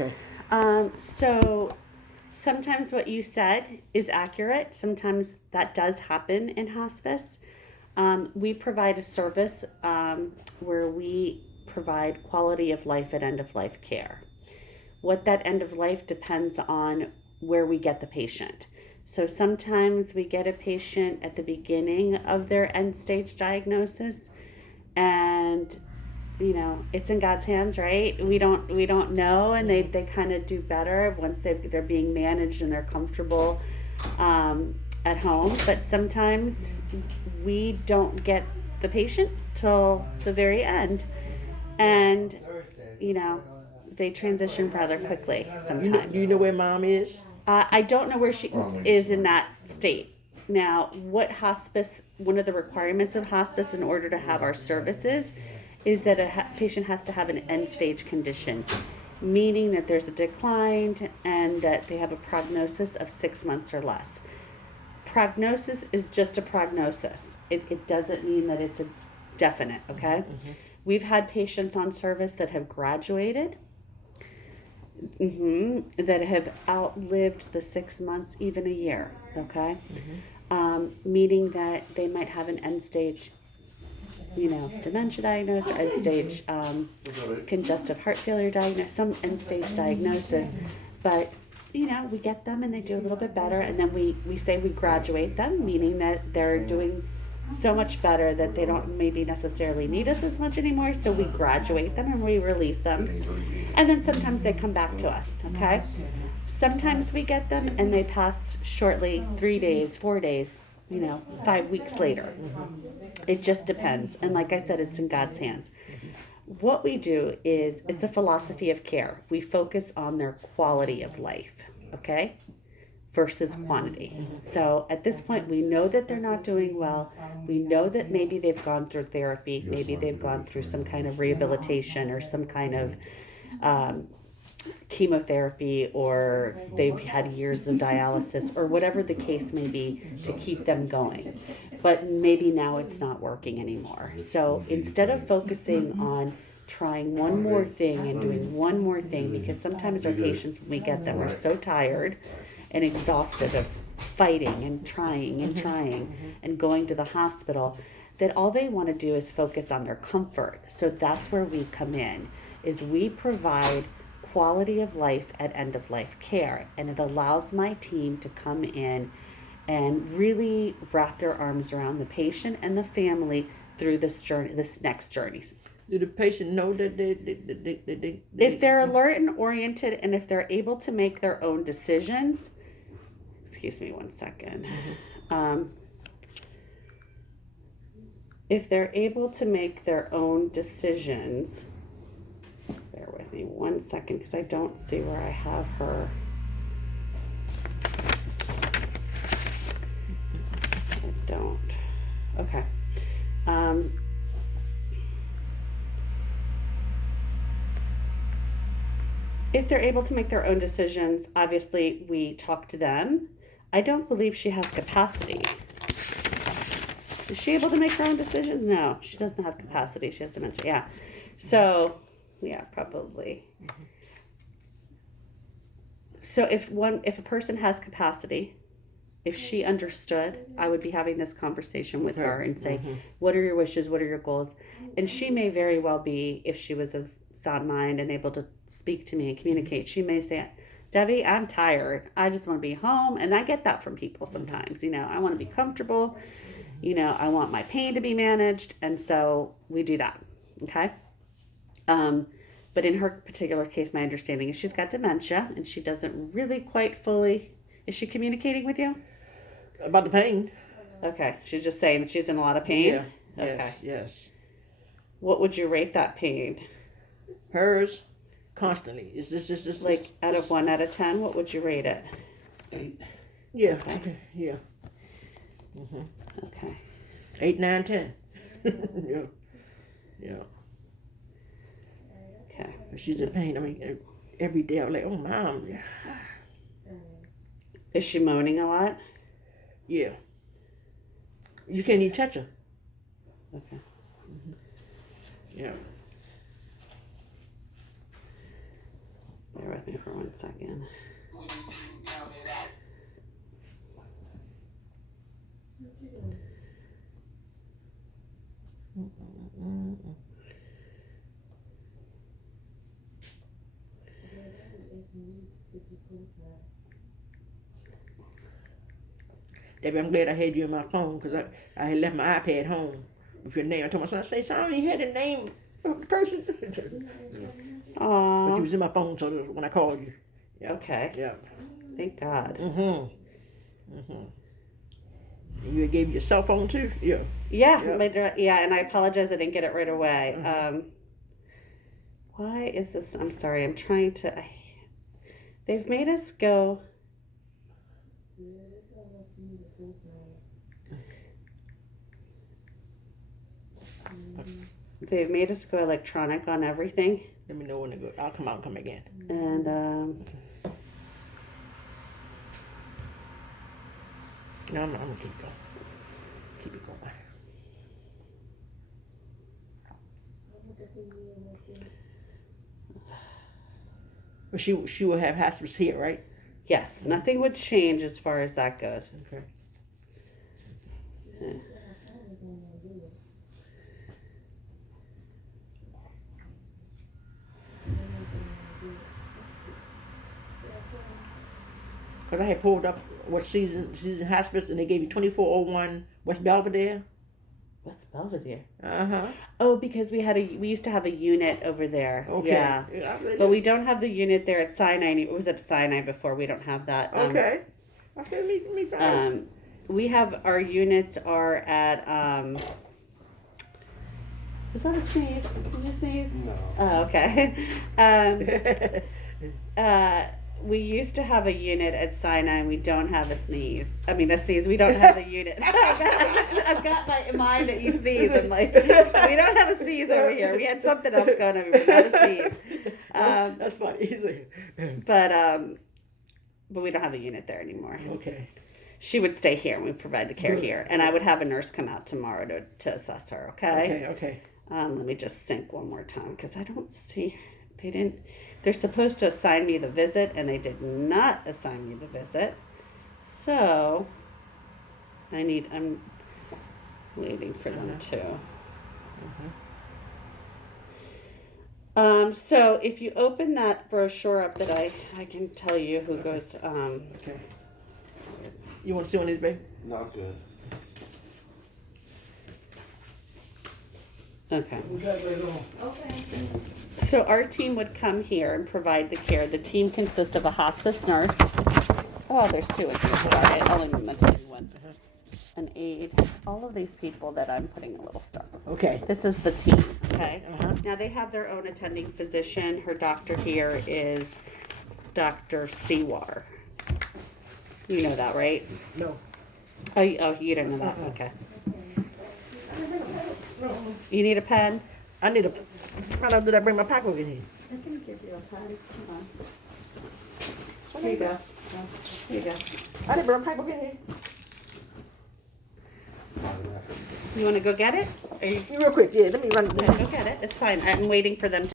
Okay. So sometimes what you said is accurate. Sometimes that does happen in hospice. We provide a service where we provide quality of life at end of life care. What that end of life depends on where we get the patient. So sometimes we get a patient at the beginning of their end stage diagnosis, and it's in God's hands, right? We don't know, and they kind of do better once they're being managed and they're comfortable at home. But sometimes we don't get the patient till the very end, and they transition rather quickly sometimes. Do you know where mom is? I don't know where she is in that state. Now, one of the requirements of hospice in order to have our services is that a patient has to have an end stage condition, meaning that there's a decline and that they have a prognosis of 6 months or less. Prognosis is just a prognosis. It doesn't mean that it's a definite, okay? Mm-hmm. We've had patients on service that have graduated, that have outlived the 6 months, even a year, okay? Meaning that they might have an end stage, dementia diagnosis, or end stage congestive heart failure diagnosis, some end stage diagnosis. But, we get them and they do a little bit better. And then we say we graduate them, meaning that they're doing so much better that they don't maybe necessarily need us as much anymore. So we graduate them and we release them. And then sometimes they come back to us, okay? Sometimes we get them and they pass shortly, 3 days, 4 days, 5 weeks later. It just depends. And like I said, it's in God's hands. What we do is, it's a philosophy of care. We focus on their quality of life, okay? Versus quantity. So at this point, we know that they're not doing well. We know that maybe they've gone through therapy. Maybe they've gone through some kind of rehabilitation or some kind of chemotherapy, or they've had years of dialysis, or whatever the case may be to keep them going. But maybe now it's not working anymore. So instead of focusing on trying one more thing and doing one more thing, because sometimes our patients, when we get them, are so tired and exhausted of fighting and trying and going to the hospital, that all they want to do is focus on their comfort. So that's where we come in, is we provide quality of life at end of life care, and it allows my team to come in and really wrap their arms around the patient and the family through this journey, this next journey. Do the patient know that they if they're alert and oriented, and if they're able to make their own decisions, excuse me one second. If they're able to make their own decisions, bear with me one second, because I don't see where I have her. I don't. Okay. If they're able to make their own decisions, obviously we talk to them. I don't believe she has capacity. Is she able to make her own decisions? No, she doesn't have capacity. She has dementia. Yeah. So, yeah, probably. So if a person has capacity, if she understood, I would be having this conversation with her and say, what are your wishes? What are your goals? And she may very well be, if she was of sound mind and able to speak to me and communicate, she may say, Debbie, I'm tired. I just want to be home. And I get that from people sometimes. I want to be comfortable. I want my pain to be managed. And so we do that. Okay. But in her particular case, my understanding is she's got dementia and she doesn't really quite fully. Is she communicating with you? About the pain. Okay. She's just saying that she's in a lot of pain? Yeah. Okay. Yes. What would you rate that pain? Hers, constantly. Is this like out of 1 out of 10? What would you rate it? 8. Yeah. Okay. Yeah. Okay. 8, 9, 10. Yeah. Yeah. Okay. She's in pain. I mean, every day I'm like, oh, Mom. Is she moaning a lot? Yeah. You can't even touch her. Okay. Yeah. Bear with me 1 second. Debbie, I'm glad I had you in my phone because I had left my iPad home with your name. I told my son, say, Simon, you had the name of the person. But you Aww. was in my phone so when I called you. Yeah. Okay. Yeah. Thank God. You gave me your cell phone too? Yeah. Yeah, and I apologize I didn't get it right away. Why is this? I'm sorry. I'm trying to. They've made us go. They've made us go electronic on everything. Let me know when to go. I'll come out and come again. And No, I'm gonna keep going. Keep it going. But she will have hospice here, right? yes, nothing would change as far as that goes. Okay. Because I had pulled up what season hospice and they gave you 2401 West Belvedere. What's Belvedere? Uh-huh. Oh, because we used to have a unit over there. Okay. Yeah. But we don't have the unit there at Sinai. It was at Sinai before. We don't have that. Okay. I said, me find we have our units are at was that a sneeze? Did you sneeze? No. Oh, okay. We used to have a unit at Sinai and we don't have a sneeze. I mean, a sneeze. We don't have a unit. I've got my mind that you sneeze. I'm like, we don't have a sneeze over here. We had something else going on, but not a sneeze. That's funny. But we don't have a unit there anymore. Okay. She would stay here and we provide the care here. And I would have a nurse come out tomorrow to assess her, okay? Okay. Let me just sync one more time because I don't see, they're supposed to assign me the visit and they did not assign me the visit. So, I'm waiting for them to. So if you open that brochure up that I can tell you who goes, Okay. You want to see one of these, babe? Not good. okay. Okay. So our team would come here and provide the care. The team consists of a hospice nurse. Oh, there's two in here. Sorry, I only mentioned one. An aide. All of these people that I'm putting a little star. Okay. This is the team. Okay. Now they have their own attending physician. Her doctor here is Dr. Sewar. You know that, right? No. Oh, you don't know that. Okay. You need a pen? I need a. Did I bring my pocketbook in here? I can give you a pen. Hold on. Here you go. Here you go. I didn't bring my pocketbook in here. You want to go get it? Are you Real quick, yeah. Let me run. go get it? It's fine. I'm waiting for them to